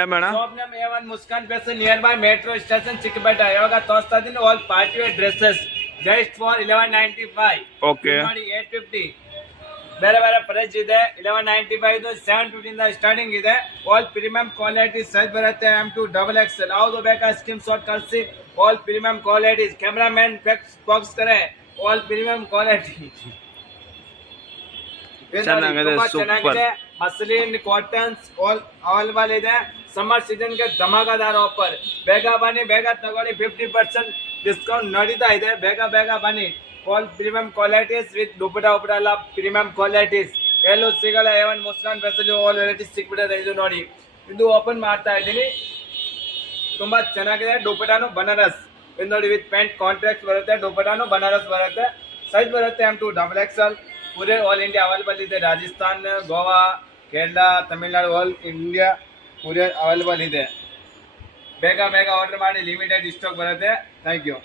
Madam shop name A1 Muskan fashion nearby metro station Chickpete. ಇವಾಗ ತೋರಿಸ್ತಾ ಇದೀನಿ all party wear dresses just for 1195. Okay ನೋಡಿ 850 ಬೇರೆ ಬೇರೆ ಪ್ರೈಸ್ ಇದೆ. 1195 ಇದು 750 ಇಂದ ಸ್ಟಾರ್ಟಿಂಗ್ ಇದೆ. ಆಲ್ ಪ್ರೀಮಿಯಂ ಕ್ವಾಲಿಟಿ ಸೈಜ್ ಬರುತ್ತೆ M2 XXL. ಯಾವುದು ಬೇಕಾ ಸ್ಕ್ರೀನ್ ಶಾಟ್ ಕಳಿಸಿ. ಆಲ್ ಪ್ರೀಮಿಯಂ ಕ್ವಾಲಿಟಿ ಕ್ಯಾಮ್ರಾಮನ್ ಬಾಕ್ಸ್ करे ಆಲ್ ಪ್ರೀಮಿಯಂ ಕ್ವಾಲಿಟಿ ಚೆನ್ನಾಗಿದೆ super. Muslin cottons all available ಇದೆ. ಸಮ್ಮರ್ ಸೀಸನ್ ಗೆ ಧಮಾಕಾದಾರ ಆಫರ್. ಬೇಗ ಬನ್ನಿ, ಬೇಗ ತಗೊಳ್ಳಿ. 50% ಡಿಸ್ಕೌಂಟ್ ನಡೀತಾ ಇದೆ. ಬೇಗ ಬೇಗ ಬನ್ನಿ. All premium qualities with dupatta ಉಪ್ಪಟ ಎಲ್ಲ ಪ್ರೀಮಿಯಂ ಕ್ವಾಲಿಟೀಸ್ ಎಲ್ಲೂ ಸಿಗಲ್ಲ. A1 Muskan fashion all varieties ಸಿಕ್ಬಿಟ್ಟಿದೆ. ಇದು ನೋಡಿ, ಇದು ಓಪನ್ ಮಾಡ್ತಾ ಇದ್ದೀನಿ. ತುಂಬಾ ಚೆನ್ನಾಗಿದೆ. ದುಪ್ಪಟಾನು ಬನಾರಸ್ ಇದು ನೋಡಿ, ವಿತ್ ಪ್ಯಾಂಟ್ ಕಾಂಟ್ರಾಕ್ಟ್ ಬರುತ್ತೆ. ದುಪ್ಪಟಾನು ಬನಾರಸ್ ಬರುತ್ತೆ. ಸೈಜ್ ಬರುತ್ತೆ M2 XXL. पूरे ऑल इंडिया अवेलेबल ಇದೆ. ರಾಜಸ್ಥಾನ್, ಗೋವಾ, ಕೇರಳ, ತಮಿಳುನಾಡು ಆಲ್ ಇಂಡಿಯಾ पूरे अवेलेबल ಇದೆ. ಬೇಗ ಬೇಗ ಆರ್ಡರ್ ಮಾಡಿ, ಲಿಮಿಟೆಡ್ ಸ್ಟಾಕ್ ಬರುತ್ತೆ. Thank you.